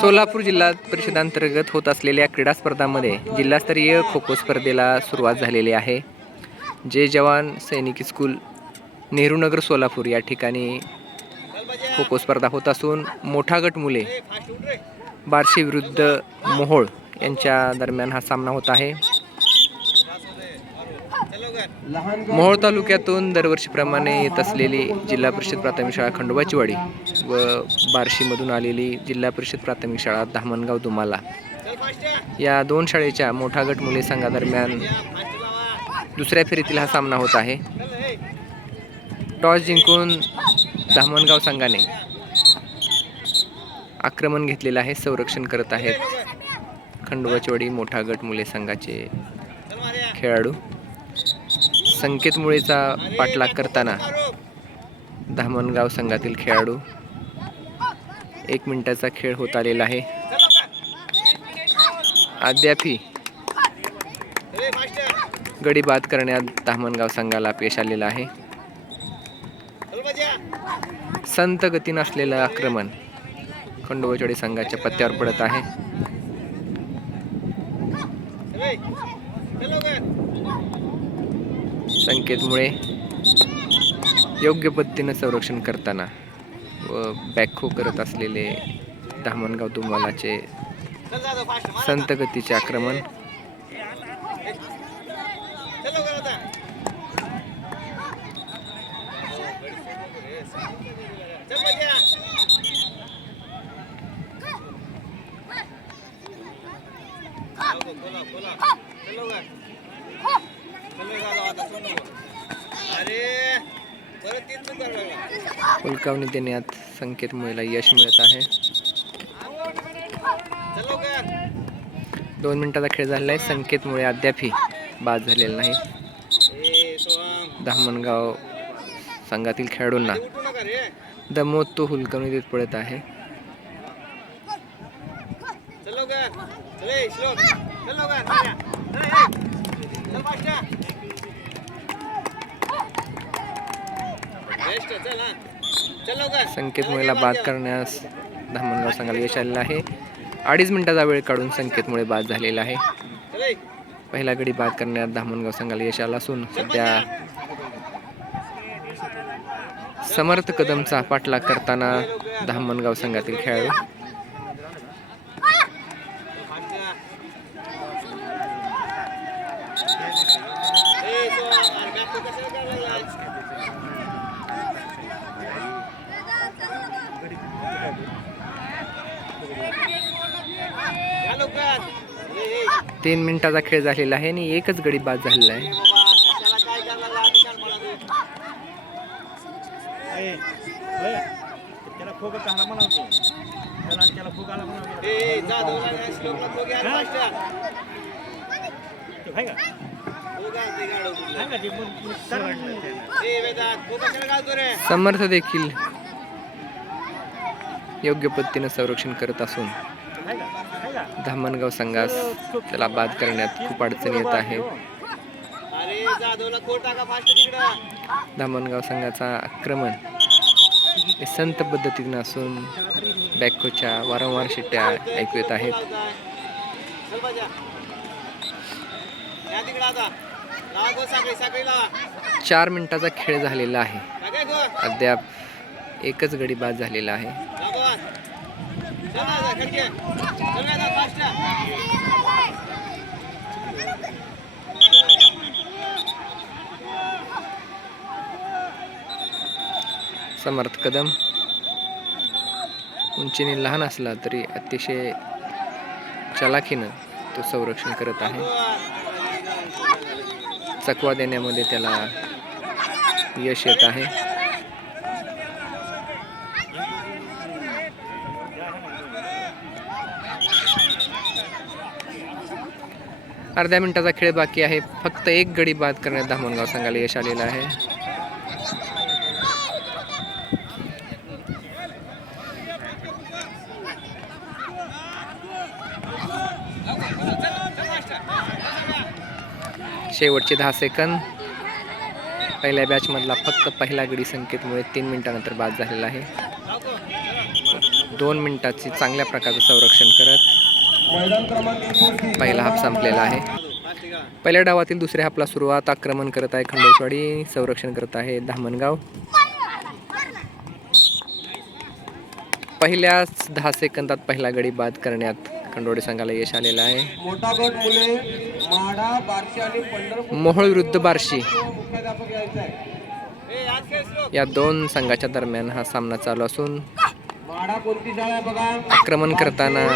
सोलापूर जिल्हा परिषदांतर्गत होत असलेल्या क्रीडा स्पर्धांमध्ये जिल्हास्तरीय खो खो स्पर्धेला सुरुवात झालेली आहे। जय जवान सैनिक स्कूल नेहरूनगर सोलापूर या ठिकाणी खो खो स्पर्धा होत असून मोठा गट मुले बार्शी विरुद्ध मोहोळ यांच्या दरम्यान हा सामना होत आहे। मोहोळ तालुक्यातून दरवर्षीप्रमाणे येत असलेली जिल्हा परिषद प्राथमिक शाळा खंडोबाचीवाडी व बार्शीमधून आलेली जिल्हा परिषद प्राथमिक शाळा धामणगाव दुमाला या दोन शाळेच्या मोठा गट मुले संघादरम्यान दुसऱ्या फेरीतील हा सामना होत आहे। टॉस जिंकून धामणगाव संघाने आक्रमण घेतलेले आहे, संरक्षण करत आहेत खंडोबाचीवाडी मोठा गट मुले संघाचे खेळाडू। संकेत मुळेचा पाठलाग करताना धामणगाव संघातील खेळाडू। 1 मिनिटाचा खेळ होत आलेला आहे। अद्यापही गडी बाद करण्यात धामणगाव संघाला अपयश आलेलं आहे। संत गतीने असलेलं आक्रमण खंडोबाचीवाडी संघाच्या पत्त्यावर पडत आहे। संकेतमुळे योग्य पद्धतीने संरक्षण करताना व बॅकहो करत असलेले धामणगाव दुमालाचे संत गतीचे आक्रमण। हुलकावणी देण्यात संकेत मुळेला यश मिळत आहे। 2 मिनिटाचा खेळ झालेला आहे। संकेत मुळे अद्यापही बाद झालेला नाही। धामणगाव संघातील खेळाडूंना दमवत तो हुलकावणी देत पडत आहे। संकेत मुळेला बाद करण्यास धामणगाव संघाला यश आलेलं आहे। 2.5 मिनिटाचा वेळ काढून संकेत मुळे बाद झालेला आहे। पहिला गडी बाद करण्यात धामणगाव संघाला यश आलं असून सध्या समर्थ कदमचा पाठलाग करताना धामणगाव संघातील खेळाडू। तीन मिनिटाचा खेळ झालेला आहे आणि एकच गडी बाद झालेला आहे। समर्थ देखील योग्य पद्धतीने संरक्षण करत असून धामणगाव संघास त्याला बाद करण्यात खूप अडचण येत आहे। धामणगाव संघाचा आक्रमण संत पद्धतीने असून बॅकहोच्या वारंवार शिट्ट्या ऐकू येत आहेत। 4 मिनिटाचा खेळ झालेला आहे। अद्याप एकच गडी बाद झालेला आहे। समर्थ कदम उंचीने लहान असला तरी अतिशय चलाखीनं तो संरक्षण करत आहे। चकवा देण्यामध्ये त्याला यश येत आहे। अर्ध्या मिनिटाचा खेळ बाकी आहे। फक्त एक गडी बाद करण्यात धामणगाव संघाला यश आलेलं आहे। शेवटचे 10 सेकंद। पहिल्या बॅच मधला फक्त पहिला गडी संकेतमुळे 3 मिनिटानंतर बाद झालेला आहे। 2 मिनिटाची चांगल्या प्रकारचं संरक्षण करत पहिला हाफ संपलेला आहे. पहिल्या डावातील दुसऱ्या हाफला सुरुवात. आक्रमण करत आहे खंडोसवाडी, संरक्षण करत आहे धामणगाव. पहिल्याच 10 सेकंदात पहिला गडी बाद करण्यात खंडोळी संघाला यश आलेलं आहे. मोहोळ विरुद्ध बार्शी या दोन संघाच्या दरम्यान हा सामना चालू असून आक्रमण करताना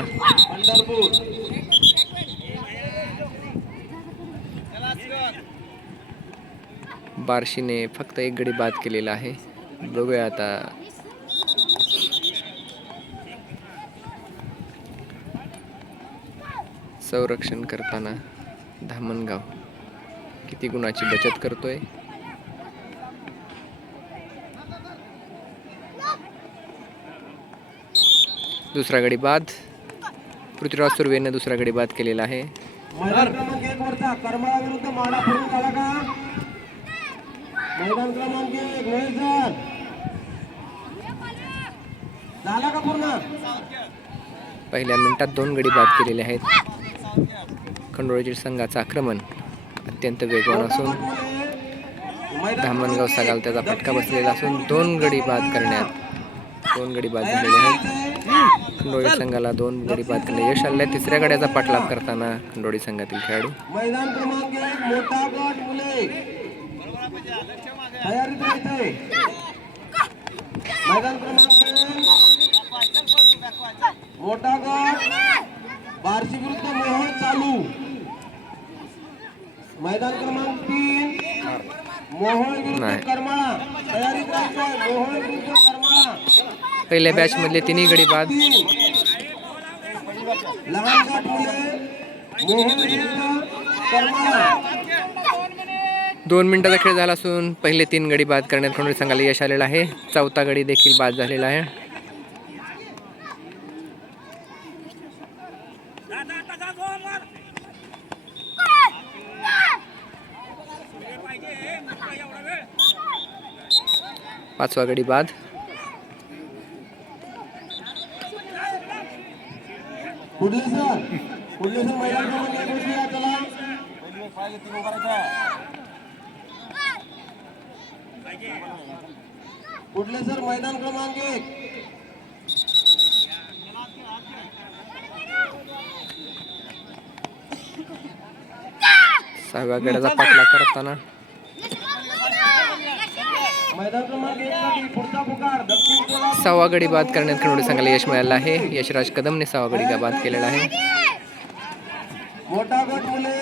बार्शीने फक्त एक गडी बाद केलेला आहे. बघूया आता संरक्षण करताना धामणगाव किती गुणाची बचत करतोय. दुसरा गडी बाद. पृथ्वीराज सुर्वेने दुसरा गडी बाद केलेला आहे. मैदान क्रमांक 1 वरचा करमाळा विरुद्ध माडा पूर्ण झाला का? मैदान क्रमांक 1 नियोजन झाला का पूर्ण? पहिल्या मिनिटात 2 गडी बाद केलेले आहेत. खंडोळी संघाचं आक्रमण अत्यंत वेगवान असून धामणगाव संघाला त्याचा फटका बसलेला असून 2 गडी बाद करण्यात 2 गडी बाद झालेले आहेत. खंडोळी संघाला 2 गडी बाद करणे यश आले. तिसऱ्या गड्याचा पाठलाग करताना खंडोळी संघातील खेळाडू. मैदान क्रमांक 1 मोठा गट मुले तयारीत राहते. मैदान क्रमांक 2 मोठा गट बार्शी विरुद्ध मोहोळ चालू. मैदान क्रमांक 3 मोहोळ विरुद्ध करमाळा तयारीत राहतोय. मोहोळ विरुद्ध करमाळा पहिल्या बॅच मधले 3 गडी बाद. लहान गट मुले मोहोळ विरुद्ध करमाळा 2 मिनिटाचा खेळ झाला असून पहिले 3 गडी बाद करण्यात खंडोळी संघाला यश आलेलं आहे. चौथा गडी देखील बाद झालेला आहे. पाचवा गडी बाद. पुढले सर मैदान क्रमांक 1 वरती चला. पुढले सर मैदान क्रमांक 1 सहाव्या गड्याचा पाठलाग करताना मैदान क्रमांक 1 साठी पुढचा पुकार दक्षिण सोलापूर. 6वा गडी बाद करण्यात खंडोळी संघाला यश मिळालं आहे. यशराज कदमने 6वा गडी बाद केलेला आहे. मोठा गट मुले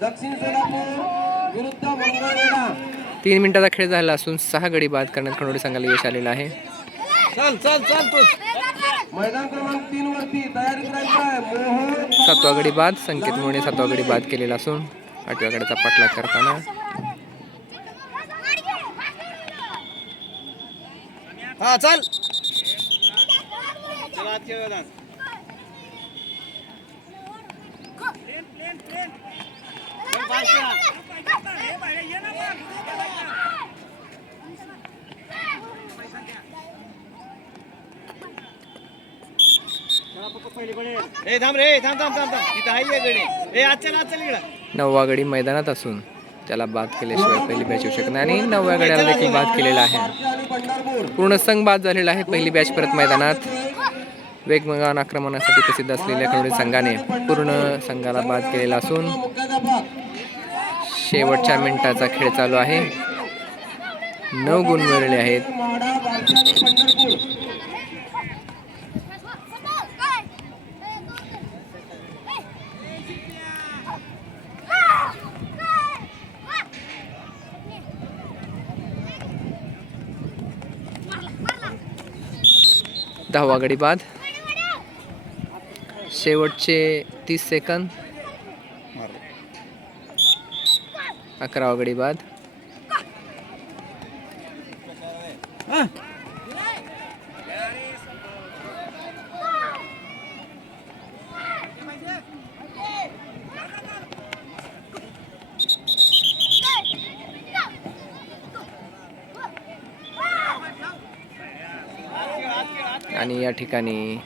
दक्षिण सोलापूर विरुद्ध मंगळवेढा 3 मिनिटाचा खेळ झाला असून 6 गडी बाद करण्यात खंडोळी संघाला यश आलेलं आहे. मैदान क्रमांक 3 वरती तयारीत राहायचंय. मोहोळ 7वा गडी बाद. संकेत मुळे 7वा गडी बाद केलेला असून 8व्या गड्याचा पाठलाग करताना चल थांब रे थांब तिथं आहे गडी. चल इकडं. 9वा गडी मैदानात असून त्याला बाद केल्याशिवाय पहिली बॅच येऊ शकत नाही आणि 9व्या गड्याला देखील बाद केलेला आहे. पूर्ण संघ बाद झालेला आहे. पहिली बॅच परत मैदानात. वेगवेगळ्या आक्रमणासाठी प्रसिद्ध असलेल्या खंडोळी संघाने पूर्ण संघाला बाद केलेला असून शेवटच्या मिनिटाचा खेळ चालू आहे. 9 गुण मिळाले आहेत. दहावा गडी बाद. शेवटचे 30 सेकंद. 11वा गडी बाद. आणि या ठिकाणी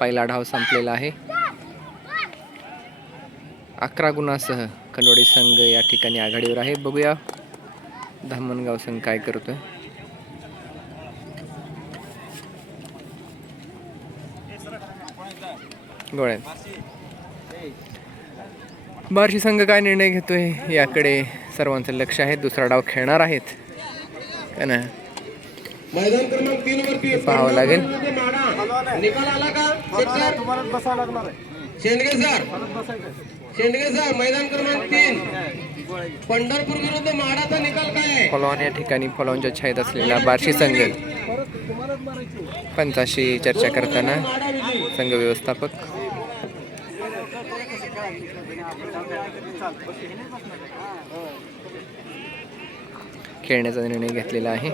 पहिला डाव संपलेला आहे. 11 गुणांसह खंडोळी संघ या ठिकाणी आघाडीवर आहे. बघूया धामणगाव संघ काय करतोय. गोळ्यात बार्शी संघ काय निर्णय घेतोय याकडे सर्वांचं लक्ष आहे. दुसरा डाव खेळणार आहेत का ना, मैदान क्रमांक 3 वरती पाहावं लागेल. निकाल आला का? शेंडगे सर मैदान क्रमांक 3 पंढरपूर विरुद्ध माडाचा निकाल काय आहे? फॉलोऑन या ठिकाणी फॉलोऑनच्या छायेत असलेला बार्शी संघ पंचाशी चर्चा करताना संघ व्यवस्थापक खेळण्याचा निर्णय घेतलेला आहे.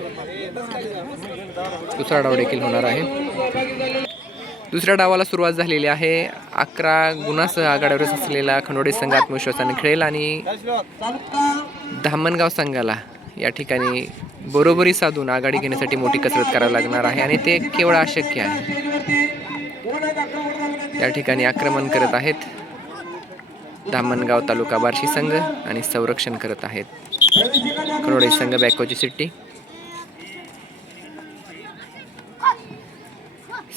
दुसरा डाव देखील होणार आहे. दुसऱ्या डावाला सुरुवात झालेली आहे. 11 गुणांसह आघाडीवर असलेला खंडोळी संघ आत्मविश्वासाने खेळेल आणि धामणगाव संघाला या ठिकाणी बरोबरी साधून आघाडी घेण्यासाठी मोठी कसरत करावी लागणार आहे आणि ते केवळ अशक्य आहे. या ठिकाणी आक्रमण करत आहेत धामणगाव तालुका बार्शी संघ आणि संरक्षण करत आहेत खंडोळी संघ. बॅकोची सिट्टी.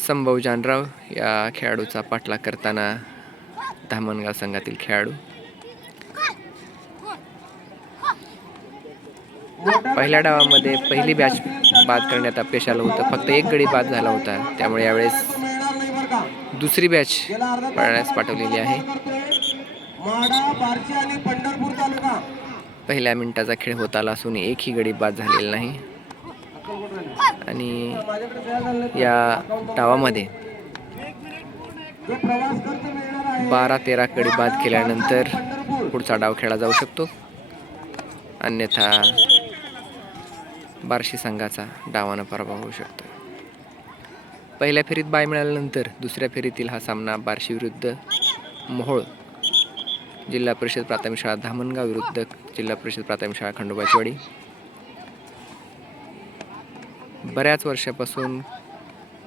संभव जानराव या खेळाडूचा पाठलाग करताना धामणगाव संघातील खेळाडू. पहिल्या डावामध्ये पहिली बॅच बाद करण्यात अपयश आलं होतं. फक्त एक गडी बाद झाला होता. त्यामुळे यावेळेस दुसरी बॅच पळण्यास पाठवलेली आहे. पहिल्या मिनिटाचा खेळ होत आला असून एकही गडी बाद झालेला नाही आणि या डावामध्ये 12-13 गडी बाद केल्यानंतर पुढचा डाव खेळला जाऊ शकतो. अन्यथा बार्शी संघाचा डावानं पराभव होऊ शकतो. पहिल्या फेरीत बाय मिळाल्यानंतर दुसऱ्या फेरीतील हा सामना बार्शी विरुद्ध मोहोळ जिल्हा परिषद प्राथमिक शाळा धामणगाव विरुद्ध जिल्हा परिषद प्राथमिक शाळा खंडोबाचीवाडी. बऱ्याच वर्षापासून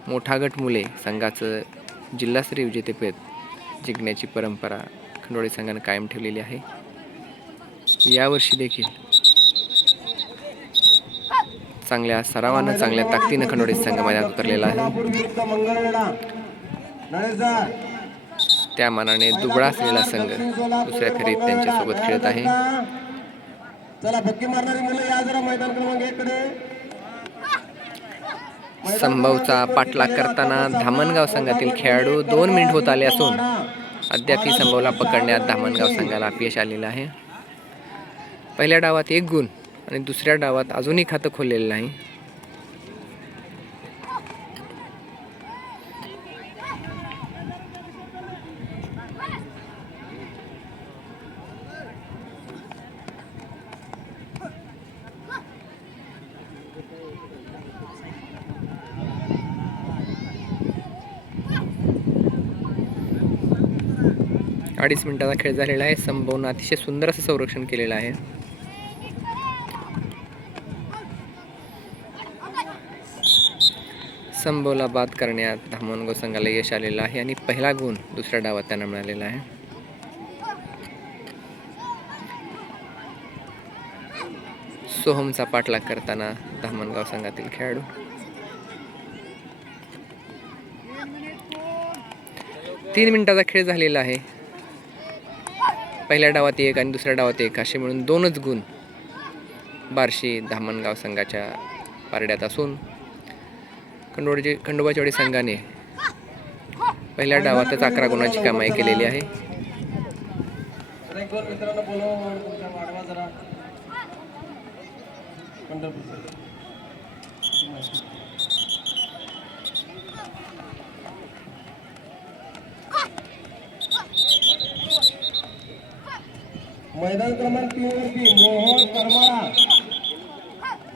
मोठा गट मुले संघाचं जिल्हास्तरीय विजेतेपद जिंकण्याची परंपरा खंडोळी संघानं कायम ठेवलेली आहे. यावर्षी देखील चांगल्या सरावानं चांगल्या ताकदीनं खंडोळी संघ मैदानात उतरलेला आहे. त्या मानाने दुबळा असलेला संघ दुसऱ्या फेरीत त्यांच्यासोबत खेळत आहे. संभवचा पाठलाग करताना धामणगाव संघातील खेळाडू 2 मिनिट होत आले असून अद्यापही संभवला पकडण्यात धामणगाव संघाला अपयश आलेलं आहे. पहिल्या डावात 1 गुण आणि दुसऱ्या डावात अजूनही खातं खोललेलं नाही. अडीच मिनिटाचा खेळ झालेला आहे. संभवनं अतिशय सुंदर असं संरक्षण केलेलं आहे. संभवला बाद करण्यात धामणगाव संघाला यश आलेलं आहे आणि पहिला गुण दुसऱ्या डावात त्यांना मिळालेला आहे. सोहमचा पाठलाग करताना धामणगाव संघातील खेळाडू. तीन मिनिटाचा खेळ झालेला आहे. पहिल्या डावात 1 आणि दुसऱ्या डावात 1 असे मिळून 2च गुण बार्शी धामणगाव संघाच्या पारड्यात असून खंडोबाचीवाडी संघाने पहिल्या डावातच 11 गुणांची कमाई केलेली आहे. मैदान क्रमांक 3 वरती मोहोळ करमाळा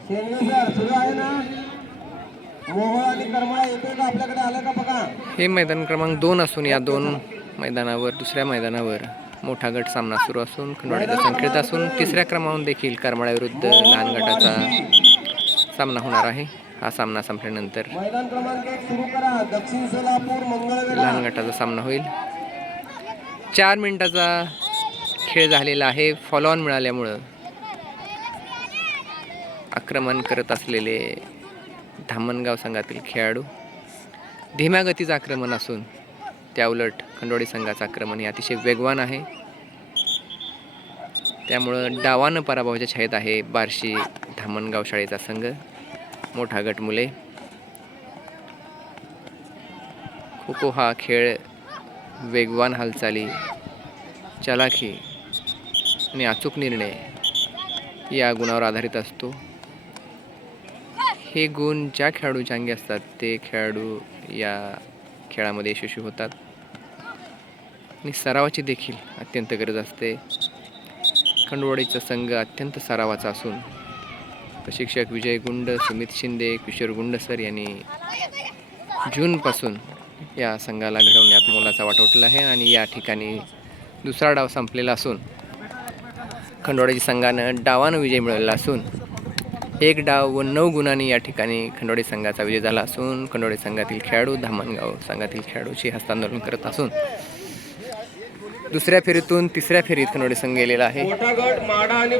शेंगेसर सुरू आहे ना. मोहोळ आणि करमाळा येतोय का आपल्याकडे, आलं का बघा. हे मैदान क्रमांक 2 असून या 2 मैदानावर दुसऱ्या मैदानावर मोठा गट सामना सुरू असून खंडोळीचा संघ खेळत असून तिसऱ्या क्रमांकावर देखील करमाळा विरुद्ध लहान गटाचा सामना होणार आहे. हा सामना संपल्यानंतर मैदान क्रमांक 1 सुरू करा. दक्षिण सोलापूर मंगळवेढा. लहान गटाचा सामना होईल. 4 मिनिटाचा खेळ झालेला आहे. फॉलो ऑन मिळाल्यामुळं आक्रमण करत असलेले धामणगाव संघातील खेळाडू धीम्या गतीचं आक्रमण असून त्या उलट खंडोळी संघाचं आक्रमण हे अतिशय वेगवान आहे. त्यामुळं डावानं पराभवाच्या छायेत आहे बार्शी धामणगाव शाळेचा संघ. मोठा गट मुले. खो खो हा खेळ वेगवान हालचाली, चलाखी आणि अचूक निर्णय या गुणावर आधारित असतो. हे गुण ज्या खेळाडूच्या अंगी असतात ते खेळाडू या खेळामध्ये यशस्वी होतात. आणि सरावाची देखील अत्यंत गरज असते. खंडोळीचा संघ अत्यंत सरावाचा असून प्रशिक्षक विजय गुंड, सुमित शिंदे, किशोर गुंड सर यांनी जूनपासून या संघाला घडवण्यात मोलाचा वाटा उचलला आहे. आणि या ठिकाणी दुसरा डाव संपलेला असून खंडोळी संघानं डावानं विजय मिळवलेला असून 1 डाव व 9 गुणांनी या ठिकाणी खंडोळी संघाचा विजय झाला असून खंडोळी संघातील खेळाडू धामणगाव संघातील खेळाडूची हस्तांदोलन करत असून दुसऱ्या फेरीतून तिसऱ्या फेरीत खंडोळी संघ गेलेला आहे. मोठा गट माडा आणि